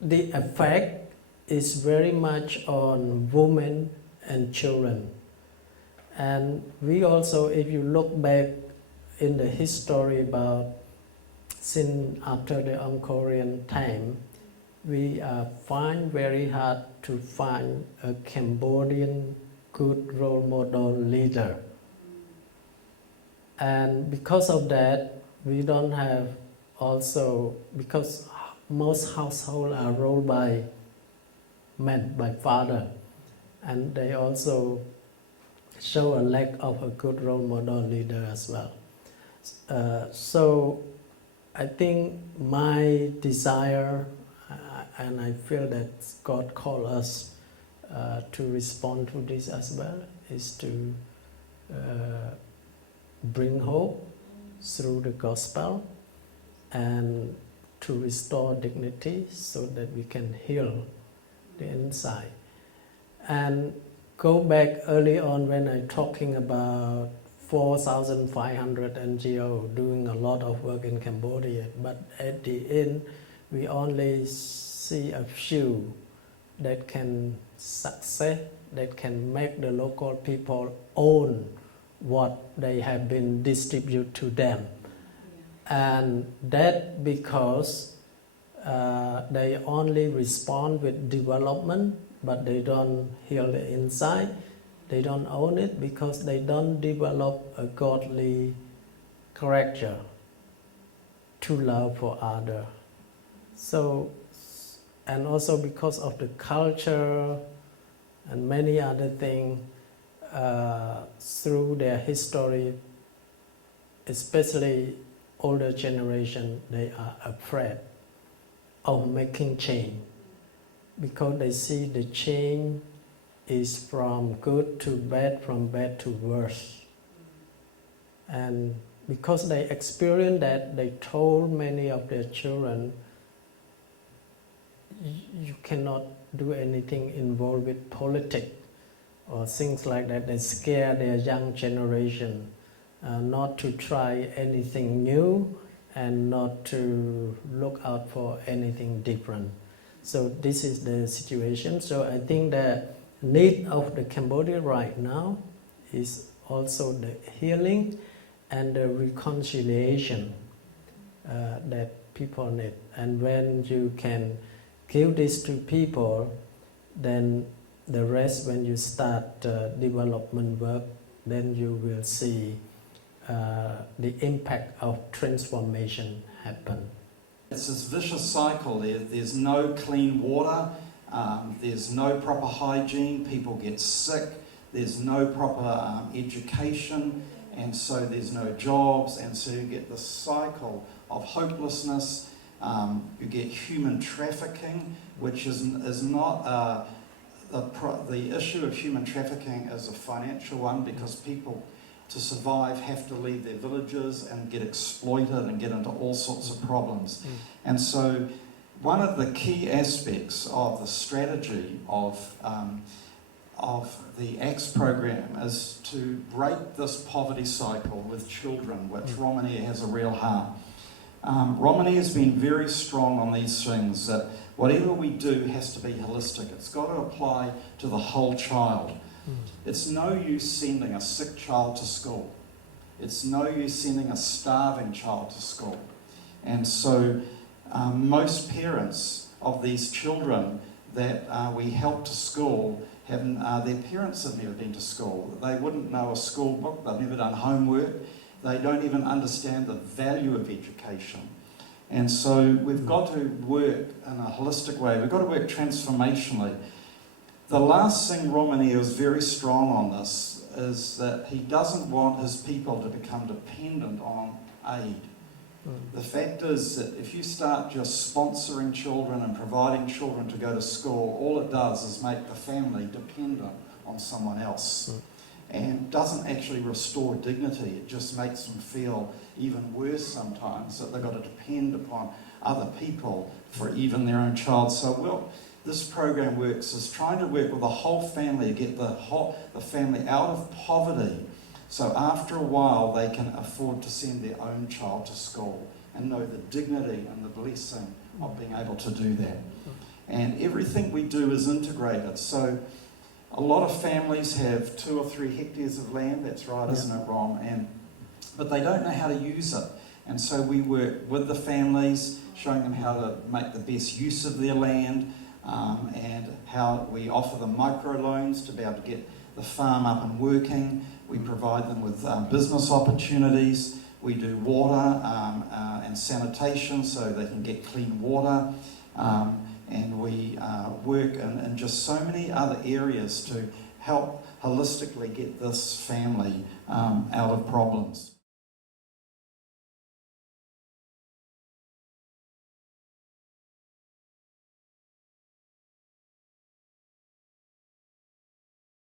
the effect is very much on women and children. And we also, if you look back in the history about since after the Angkorian time, we find very hard to find a Cambodian good role model leader. And because of that, we don't have also, because most households are ruled by men, by father, and they also show a lack of a good role model leader as well. So I think my desire, and I feel that God called us to respond to this as well, is to bring hope through the gospel and to restore dignity so that we can heal the inside. And go back early on when I'm talking about 4,500 NGO doing a lot of work in Cambodia, but at the end we only see a few that can succeed, that can make the local people own what they have been distributed to them. And that because they only respond with development, but they don't heal the inside. They don't own it because they don't develop a godly character to love for others. So, and also because of the culture and many other things, through their history, especially older generation, they are afraid of making change because they see the change is from good to bad, from bad to worse. And because they experienced that, they told many of their children, you cannot do anything involved with politics or things like that. They scare their young generation not to try anything new and not to look out for anything different. So this is the situation. So I think the need of the Cambodia right now is also the healing and the reconciliation that people need. And when you can give this to people, then the rest, when you start development work, then you will see the impact of transformation happen. It's this vicious cycle. There's no clean water, there's no proper hygiene, people get sick, there's no proper education, and so there's no jobs, and so you get this cycle of hopelessness. You get human trafficking, which is not the issue of human trafficking is a financial one, because people to survive have to leave their villages and get exploited and get into all sorts of problems. And so one of the key aspects of the strategy of the ACTS program is to break this poverty cycle with children, which Romanea has a real heart. Romanea has been very strong on these things, that whatever we do has to be holistic. It's got to apply to the whole child. It's no use sending a sick child to school. It's no use sending a starving child to school. And so most parents of these children that we help to school, their parents have never been to school. They wouldn't know a school book, they've never done homework, they don't even understand the value of education. And so we've got to work in a holistic way, we've got to work transformationally. The last thing Romanea is very strong on this is that he doesn't want his people to become dependent on aid. The fact is that if you start just sponsoring children and providing children to go to school, all it does is make the family dependent on someone else and doesn't actually restore dignity. It just makes them feel even worse sometimes, that they've got to depend upon other people for even their own child. So this program works is trying to work with the whole family, get the family out of poverty, so after a while they can afford to send their own child to school and know the dignity and the blessing of being able to do that. And everything we do is integrated. So a lot of families have 2 or 3 hectares of land, that's right, isn't it, Rom? But they don't know how to use it. And so we work with the families, showing them how to make the best use of their land, and how we offer them microloans to be able to get the farm up and working. We provide them with business opportunities. We do water and sanitation so they can get clean water. And we work in just so many other areas to help holistically get this family out of problems.